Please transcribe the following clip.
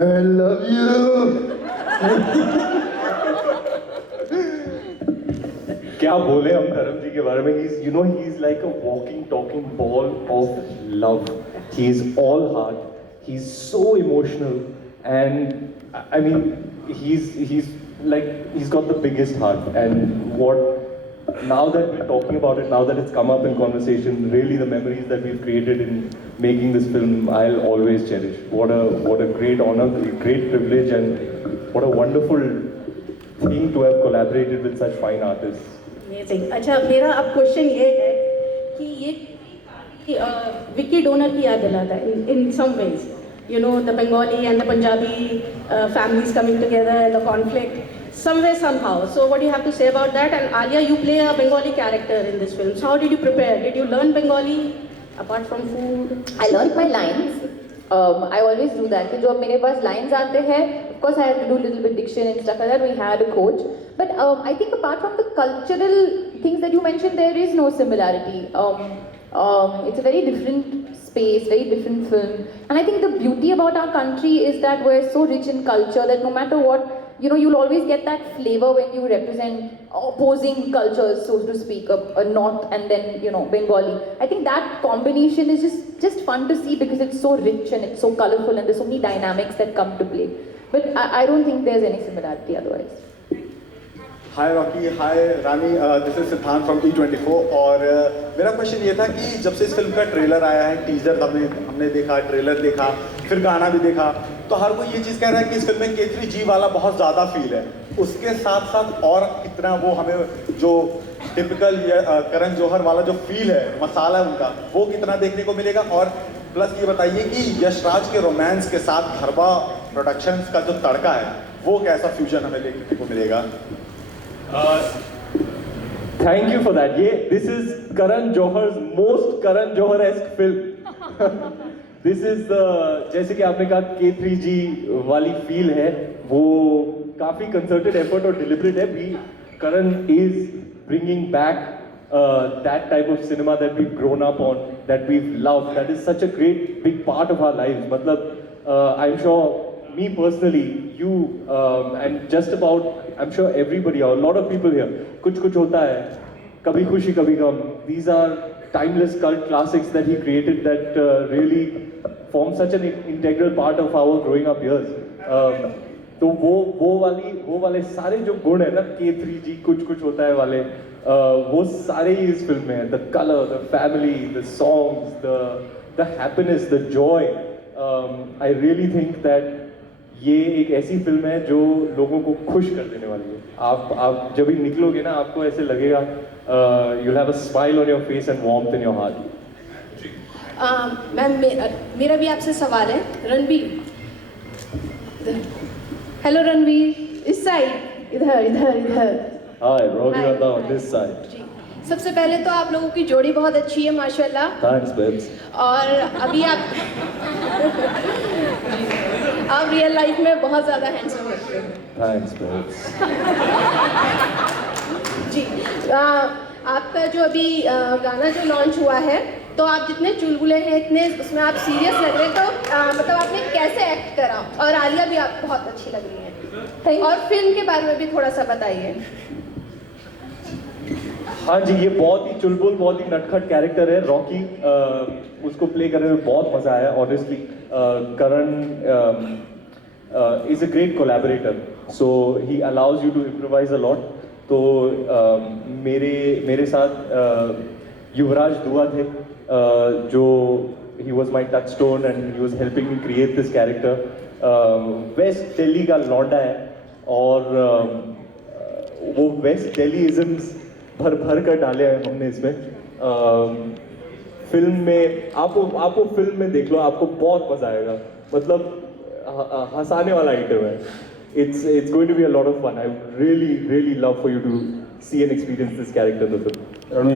I love you. क्या बोले हम धर्म जी के बारे में? He is like a walking, talking ball of love. He is all heart. He's so emotional, and I mean, he's got the biggest heart. And now that we're talking about it, now that it's come up in conversation, really the memories that we've created in making this film, I'll always cherish. What a great honor, great privilege, and what a wonderful thing to have collaborated with such fine artists. Amazing. अच्छा मेरा अब question ये है कि ये Vicky donor की याद दिलाता है in some ways. You know, the Bengali and the Punjabi families coming together and the conflict. Somewhere, somehow. So what do you have to say about that? And Alia, you play a Bengali character in this film. So how did you prepare? Did you learn Bengali apart from food? I learned my lines. I always do that. कि जो मेरे पास lines आते हैं, of course I have to do a little bit diction and stuff like that. We had a coach. But I think apart from the cultural things that you mentioned, there is no similarity. It's a very different space, very different film. And I think the beauty about our country is that we're so rich in culture that no matter what, you know, you'll always get that flavor when you represent opposing cultures, so to speak, a North and then, you know, Bengali. I think that combination is just fun to see because it's so rich and it's so colorful and there's so many dynamics that come to play. But I don't think there's any similarity otherwise. Hi Rocky, hi Rani, this is सिद्धांत from E24 और मेरा question ये था कि जब से इस film का ट्रेलर आया है, टीजर हमने देखा, ट्रेलर देखा, फिर गाना भी देखा, तो हर कोई ये चीज़ कह रहा है कि इस फिल्म में K3G वाला बहुत ज़्यादा फील है। उसके साथ साथ और कितना वो हमें जो टिपिकल करण जौहर वाला जो फील है, मसाला है उनका, वो कितना देखने को मिलेगा? और प्लस ये बताइए कि यशराज के रोमांस के साथ धरबा प्रोडक्शंस का जो तड़का है, वो कैसा फ्यूजन हमें देखने को मिलेगा? Thank you for that. This is Karan Johar's most Karan Johar-esque film. This is जैसे कि आपने कहा K3G वाली feel है, वो काफी concerted effort और deliberate है. Karan is bringing back that type of cinema that we've grown up on, that we've loved. That is such a great big part of our lives. मतलब I'm sure me personally, you and just about, I'm sure everybody, or a lot of people here, कुछ होता है, कभी खुशी कभी गम. These are timeless cult classics that he created that really form such an integral part of our growing up years. तो वो वाले सारे जो गुण है ना, K3G कुछ होता है वाले, वो सारे ही इस फिल्म में है. The color, the family, the songs, the happiness, the joy. I really think that ये एक ऐसी फिल्म है जो लोगों को खुश कर देने वाली है. आप जब भी निकलोगे ना, आपको ऐसे लगेगा you'll have a smile on your face and warmth in your heart. Ma'am मेरा भी आपसे सवाल है. रणबीर, हेलो रणबीर, इस साइड, इधर. Hi, Raghunatha on this side. जी, सबसे पहले तो आप लोगों की जोड़ी बहुत अच्छी है माशाल्लाह. Thanks, babes. और अभी आप रियल लाइफ में बहुत ज़्यादा हैंडसम लगते हो. Thanks, babes. जी, आपका जो अभी गाना जो लॉन्च हुआ है, तो आप जितने चुलबुले हैं इतने उसमें आप सीरियस लग रहे हैं, तो मतलब आपने कैसे एक्ट करा? और आलिया भी आप बहुत अच्छी लग रही हैं. और फिल्म के बारे में भी थोड़ा सा बताइए. हाँ जी, ये बहुत ही चुलबुल, बहुत ही नटखट कैरेक्टर है रॉकी. उसको प्ले करने में बहुत मजा आया. Honestly Karan is a great collaborator, so he allows you to improvise a lot. तो मेरे साथ युवराज दुआ थे, जो he was my touchstone and he was helping me create this character. West Delhi का लौंडा है और वो वेस्ट दिल्लीइज्म्स भर कर डाले हैं हमने इसमें. फिल्म में आपको फिल्म में देख लो, आपको बहुत मजा आएगा. मतलब हंसाने वाला आइटम है. It's going to be a lot of fun. I really love for you to see and experience this character in the film.